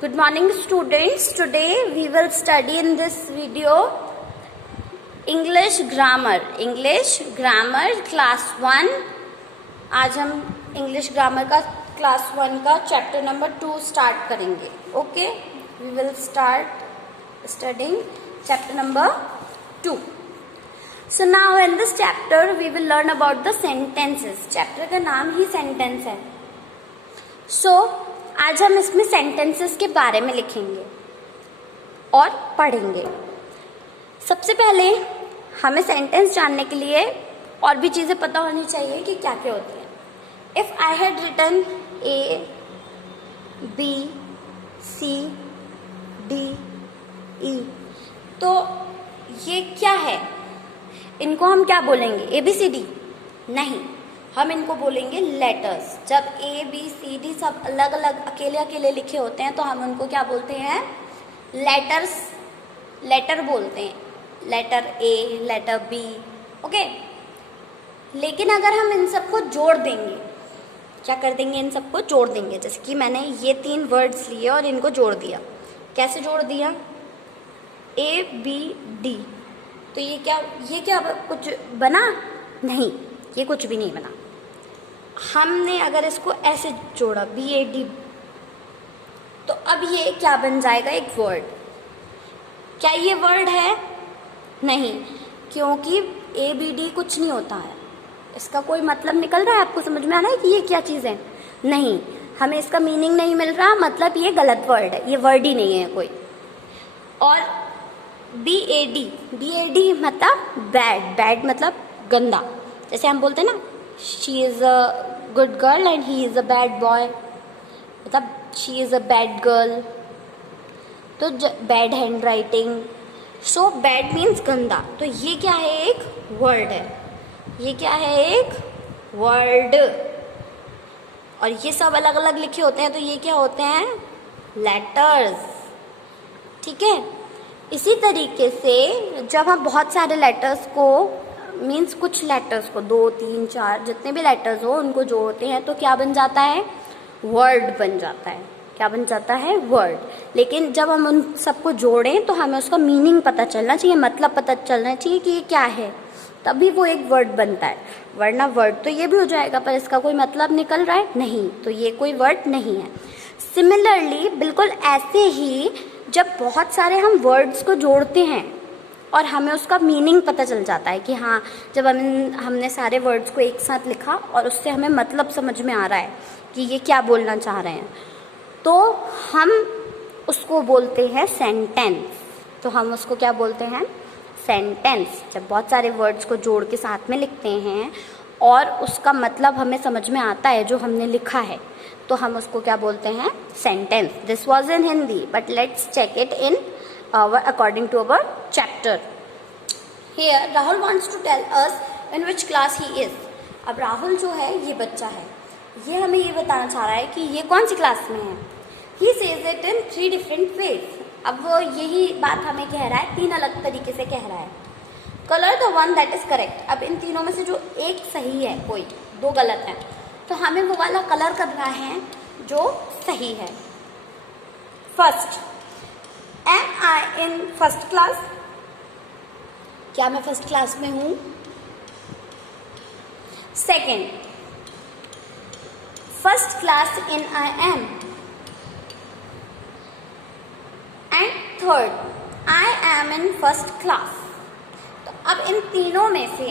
Good morning students. Today we will study in this video English grammar class 1. आज हम English grammar का class 1 का chapter number 2 start करेंगे. Okay, we will start studying chapter number 2. So now in this chapter we will learn about the sentences. Chapter का नाम ही sentence है. So आज हम इसमें सेंटेंसेस के बारे में लिखेंगे और पढ़ेंगे. सबसे पहले हमें सेंटेंस जानने के लिए और भी चीज़ें पता होनी चाहिए कि क्या क्या होती हैं. If I had written A, B, C, D, E, तो ये क्या है? इनको हम क्या बोलेंगे? ABCD? नहीं, हम इनको बोलेंगे लेटर्स. जब A, B, C, D सब अलग अलग अकेले अकेले लिखे होते हैं तो हम उनको क्या बोलते हैं? लेटर्स, लेटर बोलते हैं. Letter A, letter B, okay. लेकिन अगर हम इन सबको जोड़ देंगे, क्या कर देंगे? इन सबको जोड़ देंगे. जैसे कि मैंने ये 3 वर्ड्स लिए और इनको जोड़ दिया. कैसे जोड़ दिया? A, B, D. तो ये क्या कुछ बना? नहीं, ये कुछ भी नहीं बना. हमने अगर इसको ऐसे जोड़ा BAD, तो अब ये क्या बन जाएगा? एक वर्ड. क्या ये वर्ड है? नहीं, क्योंकि ABD कुछ नहीं होता है. इसका कोई मतलब निकल रहा है? आपको समझ में आ रहा है कि ये क्या चीज़ है? नहीं, हमें इसका मीनिंग नहीं मिल रहा. मतलब ये गलत वर्ड है, ये वर्ड ही नहीं है कोई. और BAD मतलब बैड मतलब गंदा. जैसे हम बोलते हैं ना, she is a good girl and he is a bad boy, मतलब she is a bad girl. तो bad handwriting. So bad means गंदा. तो ये क्या है? एक वर्ड है. ये क्या है? एक वर्ड. और ये सब अलग अलग लिखे होते हैं तो ये क्या होते हैं? लेटर्स. ठीक है. इसी तरीके से जब हम बहुत सारे लेटर्स को मीन्स कुछ लेटर्स को 2, 3, 4 जितने भी लेटर्स हो उनको जोड़ते हैं तो क्या बन जाता है? वर्ड बन जाता है. क्या बन जाता है? वर्ड. लेकिन जब हम उन सबको जोड़ें तो हमें उसका मीनिंग पता चलना चाहिए, मतलब पता चलना चाहिए कि ये क्या है, तभी वो एक वर्ड बनता है. वरना वर्ड तो ये भी हो जाएगा पर इसका कोई मतलब निकल रहा है नहीं, तो ये कोई वर्ड नहीं है. सिमिलरली बिल्कुल ऐसे ही जब बहुत सारे हम वर्ड्स को जोड़ते हैं और हमें उसका मीनिंग पता चल जाता है कि हाँ, जब हमने सारे वर्ड्स को एक साथ लिखा और उससे हमें मतलब समझ में आ रहा है कि ये क्या बोलना चाह रहे हैं, तो हम उसको बोलते हैं सेंटेंस. तो हम उसको क्या बोलते हैं? सेंटेंस. जब बहुत सारे वर्ड्स को जोड़ के साथ में लिखते हैं और उसका मतलब हमें समझ में आता है जो हमने लिखा है, तो हम उसको क्या बोलते हैं? Sentence. This was in Hindi but let's check it in according to our chapter. Here Rahul wants to tell us in which class he is. अब राहुल जो है ये बच्चा है, ये हमें ये बताना चाह रहा है कि ये कौन सी क्लास में है. He says it in 3 different ways. अब वो यही बात हमें कह रहा है 3 अलग तरीके से कह रहा है. Color the one that is correct. अब इन तीनों में से जो एक सही है, कोई 2 गलत है, तो हमें वो वाला कलर करना है जो सही है. First, Am I in first class? क्या मैं फर्स्ट क्लास में हूँ? Second, first class in I am. And third, I am in first class. तो अब इन तीनों में से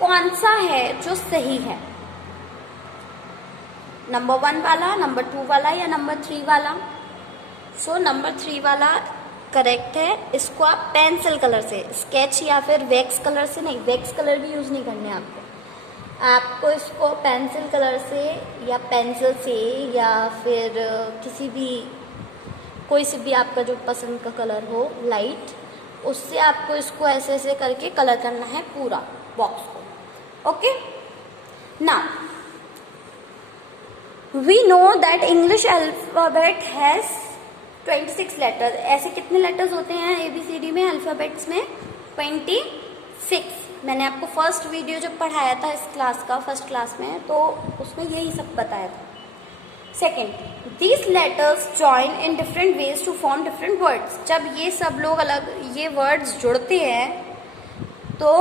कौन सा है जो सही है? नंबर 1 वाला, नंबर 2 वाला या नंबर 3 वाला? सो नंबर 3 वाला करेक्ट है. इसको आप पेंसिल कलर से, स्केच या फिर वैक्स कलर से नहीं, वैक्स कलर भी यूज़ नहीं करने आपको इसको पेंसिल कलर से या पेंसिल से या फिर किसी भी कोई से भी आपका जो पसंद का कलर हो लाइट, उससे आपको इसको ऐसे ऐसे करके कलर करना है पूरा बॉक्स को. Okay. Now we know that English alphabet has 26 letters. ऐसे कितने लेटर्स होते हैं ABCD में, अल्फ़ाबेट्स में? 26. मैंने आपको फर्स्ट वीडियो जब पढ़ाया था इस क्लास का, फर्स्ट क्लास में, तो उसमें यही सब बताया था. Second, these letters join in different ways to form different words. जब ये सब लोग अलग ये words जुड़ते हैं तो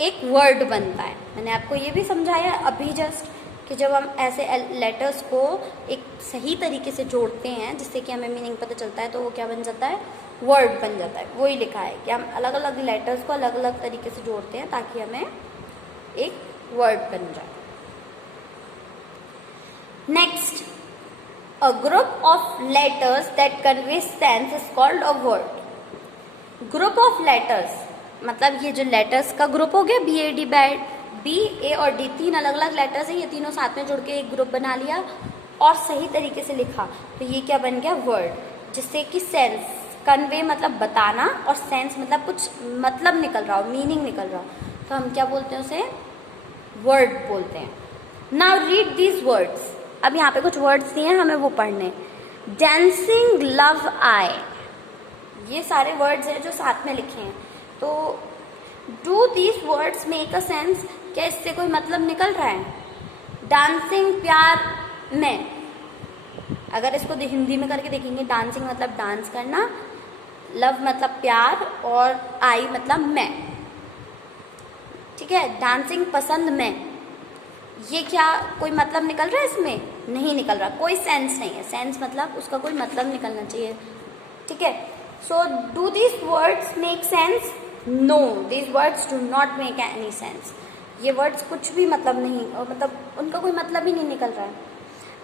एक word बनता है. मैंने आपको ये भी समझाया अभी जस्ट कि जब हम ऐसे लेटर्स को एक सही तरीके से जोड़ते हैं जिससे कि हमें मीनिंग पता चलता है तो वो क्या बन जाता है, वर्ड बन जाता है. वही लिखा है कि हम अलग अलग लेटर्स को अलग अलग तरीके से जोड़ते हैं ताकि हमें एक वर्ड बन जाए. Next, a group of letters that conveys sense is called a word. Group of letters मतलब ये जो लेटर्स का ग्रुप हो गया, B A D, bad, B A और डी तीन अलग अलग लेटर्स हैं, ये तीनों साथ में जुड़ के एक ग्रुप बना लिया और सही तरीके से लिखा तो ये क्या बन गया, वर्ड. जिससे कि सेंस, कन्वे मतलब बताना और सेंस मतलब कुछ मतलब निकल रहा हो, मीनिंग निकल रहा हो, तो हम क्या बोलते हैं उसे, वर्ड बोलते हैं. Now read these words. अब यहाँ पे कुछ वर्ड्स दिए हैं, हमें वो पढ़ने. डांसिंग, लव, आई, ये सारे वर्ड्स हैं जो साथ में लिखे हैं. तो do these words make a sense, क्या इससे कोई मतलब निकल रहा है. डांसिंग प्यार में, अगर इसको हिंदी में करके देखेंगे, डांसिंग मतलब डांस करना, लव मतलब प्यार और आई मतलब मैं. ठीक है, डांसिंग पसंद में, ये क्या कोई मतलब निकल रहा है इसमें, नहीं निकल रहा, कोई सेंस नहीं है. सेंस मतलब उसका कोई मतलब निकलना चाहिए. ठीक है, so do these words make sense, no, these words do not make any sense. ये वर्ड्स कुछ भी मतलब नहीं, और मतलब उनका कोई मतलब ही नहीं निकल रहा है.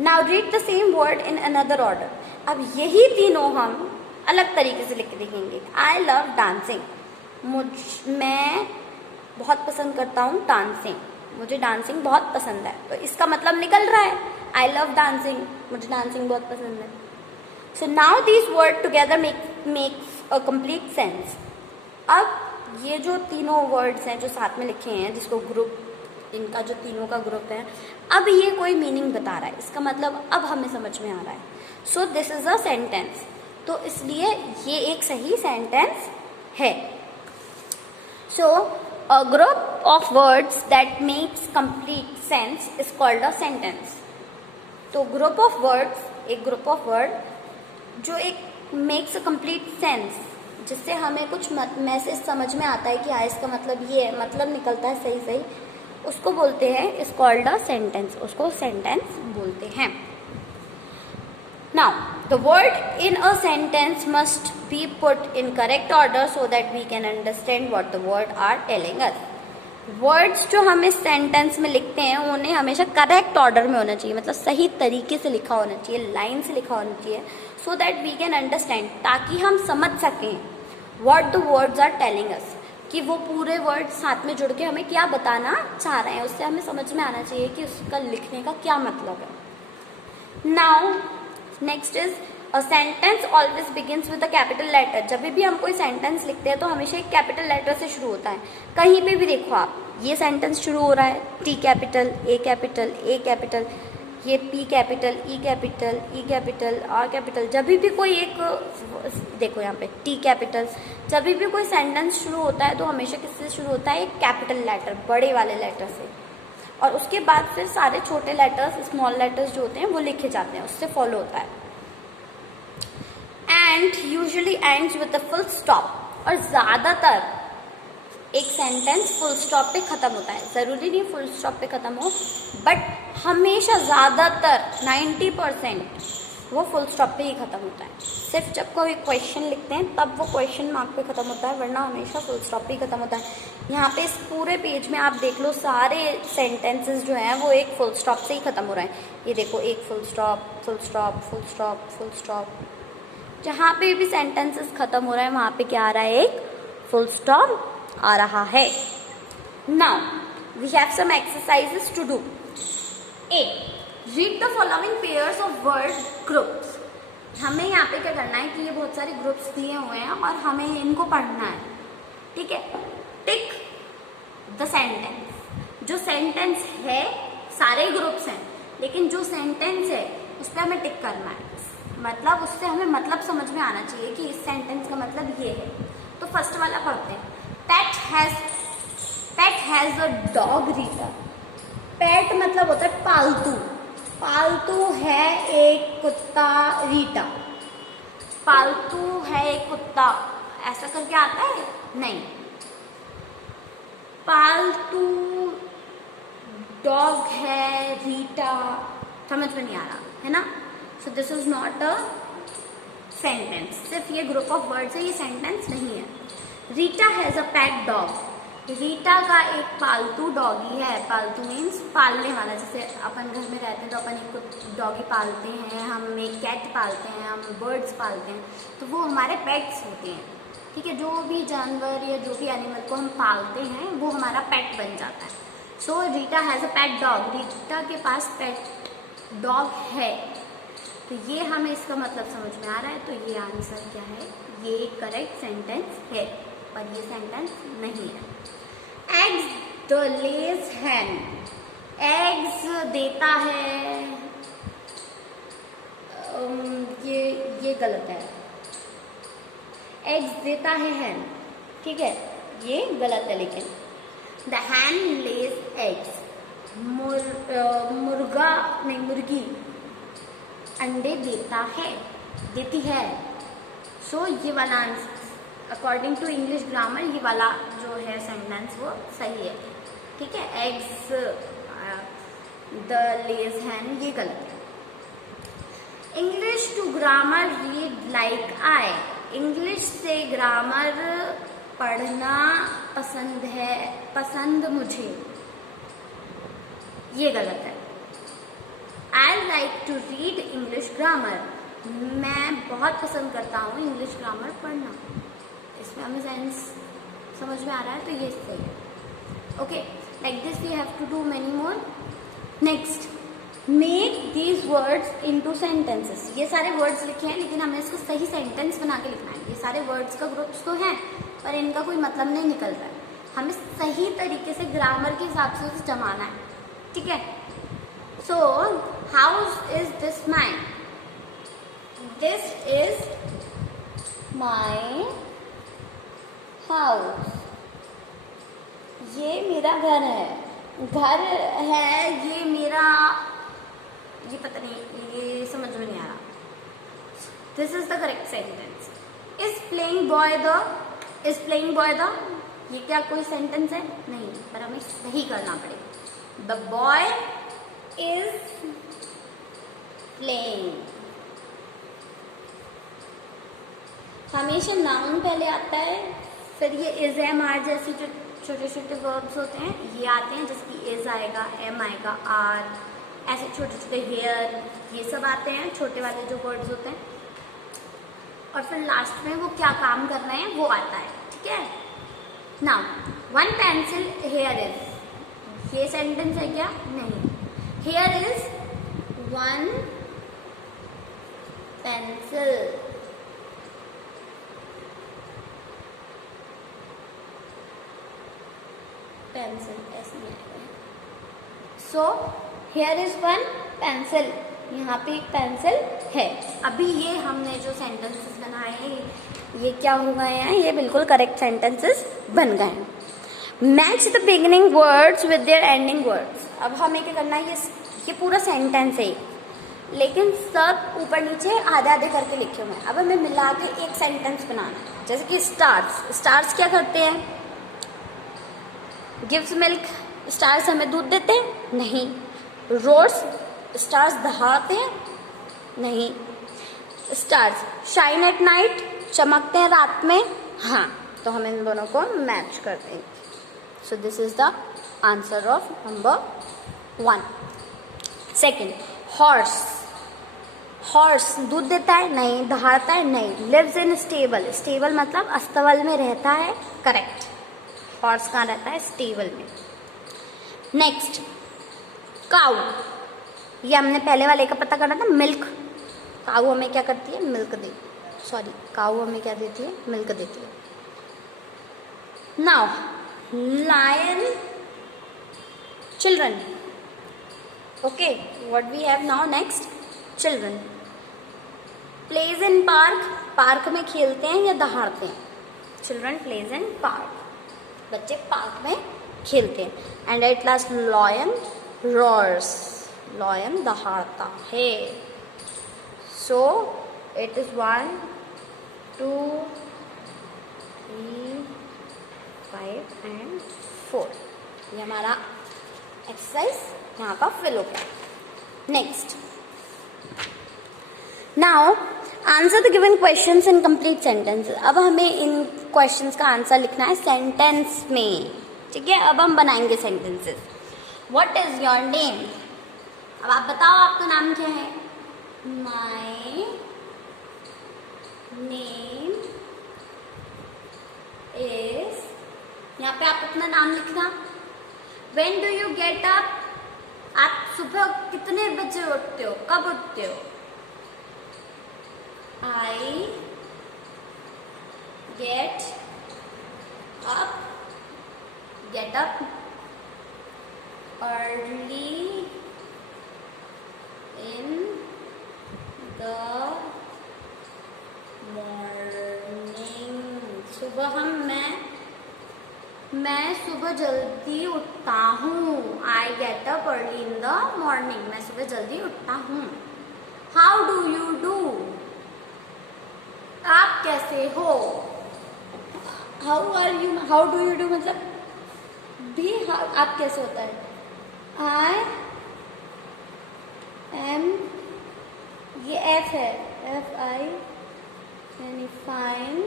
Now read the same word in another order. अब यही तीनों हम अलग तरीके से लिख के देखेंगे. आई लव डांसिंग, मैं बहुत पसंद करता हूँ डांसिंग, मुझे डांसिंग बहुत पसंद है. तो इसका मतलब निकल रहा है, आई लव डांसिंग, मुझे डांसिंग बहुत पसंद है. So now this word together makes a complete sense. अब ये जो तीनों वर्ड्स हैं जो साथ में लिखे हैं, जिसको ग्रुप, इनका जो तीनों का ग्रुप है, अब ये कोई मीनिंग बता रहा है, इसका मतलब अब हमें समझ में आ रहा है. So this is a sentence, तो इसलिए ये एक सही सेंटेंस है. सो a group of words that makes complete sense is called a sentence. तो group of words, एक group of word जो एक makes a complete sense, जिससे हमें कुछ मैसेज समझ में आता है कि हाँ इसका मतलब ये है, मतलब निकलता है सही सही, उसको बोलते हैं, is called a sentence, उसको sentence बोलते हैं. Now, the word in a sentence must be put in correct order so that we can understand what the word are telling us. Words जो हम इस sentence में लिखते हैं उन्हें हमेशा correct order में होना चाहिए, मतलब सही तरीके से लिखा होना चाहिए, लाइन से लिखा होना चाहिए, so that we can understand, ताकि हम समझ सकें what the words are telling us, कि वो पूरे वर्ड्स साथ में जुड़ के हमें क्या बताना चाह रहे हैं, उससे हमें समझ में आना चाहिए कि उसका लिखने का क्या मतलब है. Now, next is a sentence always begins with a capital letter. जब भी हम कोई सेंटेंस लिखते हैं तो हमेशा एक कैपिटल लेटर से शुरू होता है. कहीं पे भी देखो आप, ये सेंटेंस शुरू हो रहा है टी कैपिटल, ए कैपिटल, ए कैपिटल, ये P capital, E capital, E capital, are capital. जब भी कोई एक, देखो यहाँ पे टी कैपिटल, जब भी कोई सेंटेंस शुरू होता है तो हमेशा किससे शुरू होता है, एक कैपिटल लेटर, बड़े वाले लेटर से, और उसके बाद फिर सारे छोटे लेटर्स, स्मॉल लेटर्स जो होते हैं वो लिखे जाते हैं, उससे फॉलो होता है. And usually ends with a full stop. और ज़्यादातर एक सेंटेंस फुल स्टॉप पे ख़त्म होता है. ज़रूरी नहीं फुल स्टॉप पे ख़त्म हो, बट हमेशा ज़्यादातर 90% वो फुल स्टॉप पे ही ख़त्म होता है. सिर्फ जब कोई क्वेश्चन लिखते हैं तब वो क्वेश्चन मार्क पे ख़त्म होता है, वरना हमेशा फुल स्टॉप पे ही ख़त्म होता है. यहाँ पे इस पूरे पेज में आप देख लो, सारे सेंटेंसेस जो हैं वो एक फुल स्टॉप से ही ख़त्म हो रहे हैं. ये देखो, एक full stop, full stop, full stop, full stop. जहाँ पे भी सेंटेंसेस ख़त्म हो रहा है वहाँ पे क्या आ रहा है, एक फुल स्टॉप आ रहा है. Now we have some exercises to do. A, read the following pairs of word groups. हमें यहाँ पे क्या करना है कि ये बहुत सारे ग्रुप्स दिए हुए हैं और हमें इनको पढ़ना है. ठीक है, टिक द सेंटेंस. जो सेंटेंस है सारे ग्रुप्स हैं, लेकिन जो सेंटेंस है उस पर हमें टिक करना है, मतलब उससे हमें मतलब समझ में आना चाहिए कि इस सेंटेंस का मतलब ये है. तो फर्स्ट वाला पढ़ते हैं. PAT has a dog Rita. PAT मतलब होता है पालतू, पालतू है एक कुत्ता रीटा। पालतू है एक कुत्ता, ऐसा करके आता है? नहीं। पालतू डॉग है रीटा, समझ में नहीं आ रहा है ना? So this is not a sentence. सिर्फ ये ग्रुप ऑफ वर्ड्स है, ये सेंटेंस नहीं है। Rita has a pet dog. Rita का एक पालतू डॉगी है। पालतू मीन्स पालने वाला। जैसे अपन घर में रहते हैं तो अपन एक डॉगी पालते हैं, हम एक कैट पालते हैं, हम बर्ड्स पालते हैं, तो वो हमारे पेट्स होते हैं। ठीक है, जो भी जानवर या जो भी एनिमल को हम पालते हैं वो हमारा पेट बन जाता है। So Rita has a pet dog. रीटा के पास पेट डॉग है। तो ये हमें इसका मतलब समझ में आ रहा है। तो ये आंसर क्या है? ये करेक्ट सेंटेंस है, पर ये सेंटेंस नहीं है। Eggs the lays hen. Eggs देता है, ये गलत है। एग्स देता है हैन, ठीक है, ये गलत है। लेकिन द हैन लेज एग्स। मुर्गा नहीं, मुर्गी अंडे देता है, देती है। सो ये वाला answer according to English grammar ये वाला जो है सेंटेंस वो सही है। ठीक है, एग्स द लेज हैन ये गलत है। English to grammar read like I. English से ग्रामर पढ़ना पसंद है, पसंद मुझे, ये गलत है। I like to read English grammar. मैं बहुत पसंद करता हूँ इंग्लिश ग्रामर पढ़ना। इसमें हमें सेंस समझ में आ रहा है, तो ये सही है। Okay, like this we have to do many more. Next, make these words into sentences. ये सारे वर्ड्स लिखे हैं लेकिन हमें इसको सही सेंटेंस बना के लिखना है। ये सारे वर्ड्स का ग्रुप्स तो हैं पर इनका कोई मतलब नहीं निकल रहा है। हमें सही तरीके से ग्रामर के हिसाब से उसे जमाना है। ठीक है, so house is this mine. This is my house. ये मेरा घर है। घर है ये मेरा, ये पता नहीं, ये समझ में नहीं आ रहा। This is the correct sentence. Is playing boy the. Is playing boy the, ये क्या कोई सेंटेंस है? नहीं, पर हमें सही करना पड़ेगा। The boy is playing. हमेशा नाउन पहले आता है, फिर ये इज एम आर जैसी जो छोटे छोटे वर्ब्स होते हैं ये आते हैं, जैसे कि इज आएगा, एम आएगा, आर, ऐसे छोटे छोटे हेयर, ये सब आते हैं छोटे वाले जो वर्ड्स होते हैं। और फिर लास्ट में वो क्या काम कर रहे हैं वो आता है। ठीक है, now one pencil here is, ये सेंटेंस है क्या? नहीं। Here is one pencil. Pencil ऐसे नहीं आएगा। So here is one pencil, यहाँ पे एक पेंसिल है। अभी ये हमने जो सेंटेंसेस बनाए हैं ये क्या हो गए हैं? ये बिल्कुल करेक्ट सेंटेंसेस बन गए हैं। Match the beginning words with their ending words. अब हमें क्या करना है? ये पूरा सेंटेंस है लेकिन सब ऊपर नीचे आधे आधे करके लिखे हुए हैं। अब हमें मिला के एक सेंटेंस बनाना है। जैसे कि स्टार्स। स्टार्स क्या करते हैं? Gives milk. स्टार्स हमें दूध देते हैं? नहीं। रोड्स, स्टार्स दहाड़ते हैं? नहीं। स्टार्स शाइन एट नाइट, चमकते हैं रात में? हाँ। तो हम इन दोनों को मैच करते हैं। So this is the answer of number 1। Second, horse. Horse दूध देता है? नहीं। दहाड़ता है? नहीं। Lives in stable. स्टेबल मतलब अस्तबल में रहता है। करेक्ट। हॉर्स कहाँ रहता है? स्टेबल में। नेक्स्ट, काऊ। ये हमने पहले वाले का पता करना था, मिल्क। काऊ हमें क्या करती है? मिल्क दे, सॉरी, काऊ हमें क्या देती है? मिल्क देती है। Now lion, children. Okay, what we have now next? Children. Plays in park. Park में खेलते हैं या दहाड़ते हैं? Children plays in park. बच्चे पार्क में खेलते हैं। And at last, lion roars. Lion दहाड़ता है। So it is 1 2 3 5 and 4। ये हमारा एक्सरसाइज यहाँ का फिल हो गया। Next, now answer the given questions in complete sentences. अब हमें इन क्वेश्चंस का आंसर लिखना है सेंटेंस में, ठीक है। अब हम बनाएंगे sentences. What is your name? अब आप बताओ आपका नाम क्या है। माय नेम इज, यहाँ पे आप अपना नाम लिखना। When do you get up? आप सुबह कितने बजे उठते हो, कब उठते हो? I get up early in the morning। सुबह मैं सुबह जल्दी उठता हूँ। I get up early in the morning। मैं सुबह जल्दी उठता हूँ। How do you do? आप कैसे हो? How are you? How do you do मतलब भी आप कैसे होता है? I am, ये F है, FI यानी फाइन,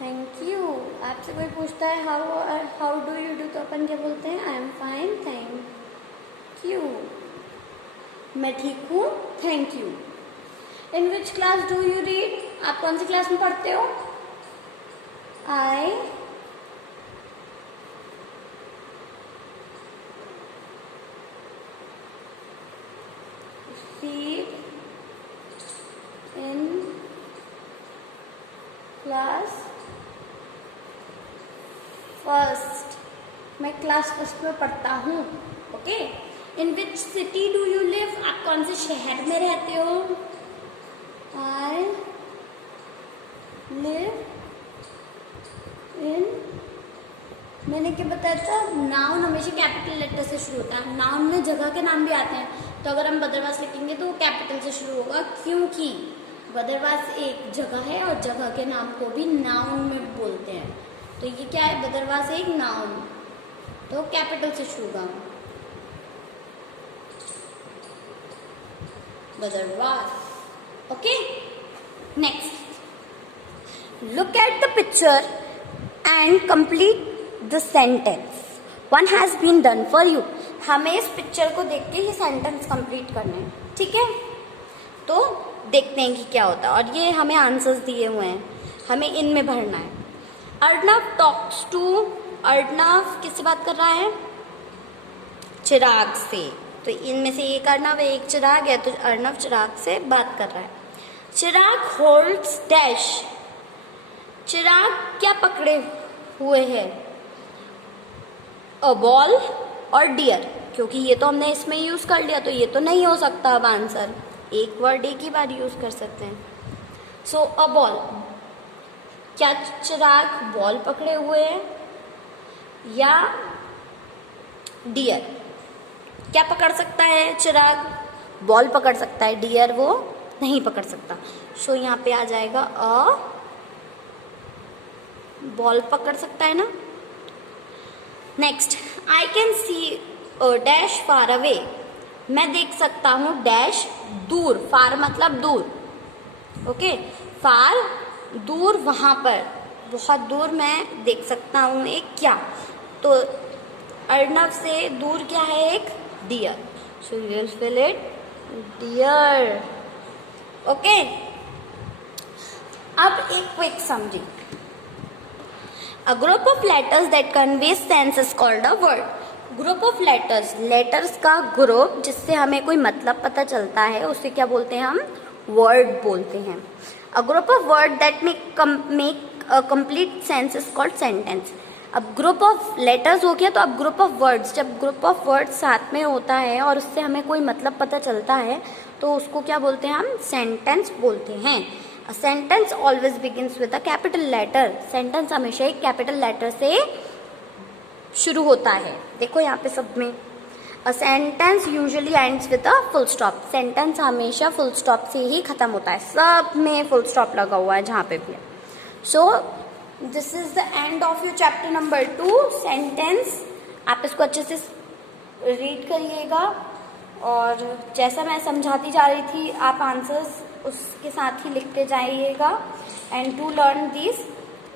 थैंक यू। आपसे कोई पूछता है हाउ डू यू डू, तो अपन क्या बोलते हैं? I am fine, thank you. मैं ठीक हूँ, thank you. In which class do you read? आप कौन सी क्लास में पढ़ते हो? I read in class first. मैं क्लास फर्स्ट में पढ़ता हूँ, okay. In which city do you live? आप कौन से शहर में रहते हो? I live in, मैंने क्या बताया था? नाउन हमेशा कैपिटल लेटर से शुरू होता है। नाउन में जगह के नाम भी आते हैं, तो अगर हम बदरवास लिखेंगे तो वो कैपिटल से शुरू होगा, क्योंकि बदरवास एक जगह है और जगह के नाम को भी नाउन में बोलते हैं। तो ये क्या है? बदरवास एक नाउन, तो कैपिटल से शुरू होगा, Badarwas. Okay, next, look at the picture and complete the sentence. One has been done for you। हमें इस पिक्चर को देख के ही सेंटेंस कंप्लीट करना है, ठीक है। तो देखते हैं कि क्या होता है। और ये हमें आंसर्स दिए हुए हैं, हमें इनमें भरना है। अर्णव टॉक्स टू, अर्णव किससे बात कर रहा है? चिराग से। तो इनमें से एक अर्णव है, एक चिराग है, तो अर्णव चिराग से बात कर रहा है। चिराग होल्ड्स डैश। चिराग क्या पकड़े हुए है? अ बॉल और डियर, क्योंकि ये तो हमने इसमें यूज कर लिया, तो ये तो नहीं हो सकता। अब आंसर एक वर्ड एक ही बार यूज कर सकते हैं। सो अ बॉल, क्या चिराग बॉल पकड़े हुए है? या डियर, क्या पकड़ सकता है चिराग? बॉल पकड़ सकता है, डियर वो नहीं पकड़ सकता। सो यहाँ पे आ जाएगा अ बॉल पकड़ सकता है ना। Next, I can see a dash far away. मैं देख सकता हूँ डैश दूर, फार मतलब दूर, ओके। फार दूर, वहां पर बहुत दूर मैं देख सकता हूँ एक क्या, तो अर्णव से दूर क्या है? एक deer. So you will fill it deer, okay. अब एक quick summary. A group of letters that convey sense is called a word. Group of letters, letters का ग्रुप जिससे हमें कोई मतलब पता चलता है, उसे क्या बोलते हैं? हम वर्ड बोलते हैं। अ group of word that make a complete sense is called sentence. अब ग्रुप ऑफ लेटर्स हो गया, तो अब ग्रुप ऑफ वर्ड्स, जब ग्रुप ऑफ वर्ड्स साथ में होता है और उससे हमें कोई मतलब पता चलता है, तो उसको क्या बोलते हैं? हम सेंटेंस बोलते हैं। A sentence always begins with a capital letter. Sentence हमेशा एक कैपिटल लेटर से शुरू होता है। देखो यहाँ पे सब में a sentence usually ends with a full stop. Sentence हमेशा फुल स्टॉप से ही खत्म होता है. सब में फुल स्टॉप लगा हुआ है जहाँ पे भी. So this is the end of your chapter number 2 sentence. आप इसको अच्छे से रीड करिएगा और जैसा मैं समझाती जा रही थी आप आंसर्स उसके साथ ही लिखते जाइएगा. एंड टू लर्न दिस,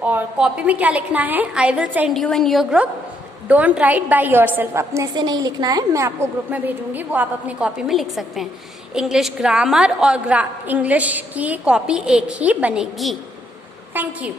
और कॉपी में क्या लिखना है, I will send you in your group. Don't write by your self. अपने से नहीं लिखना है, मैं आपको ग्रुप में भेजूंगी, वो आप अपनी कॉपी में लिख सकते हैं. इंग्लिश ग्रामर और इंग्लिश की कॉपी एक ही बनेगी. Thank you.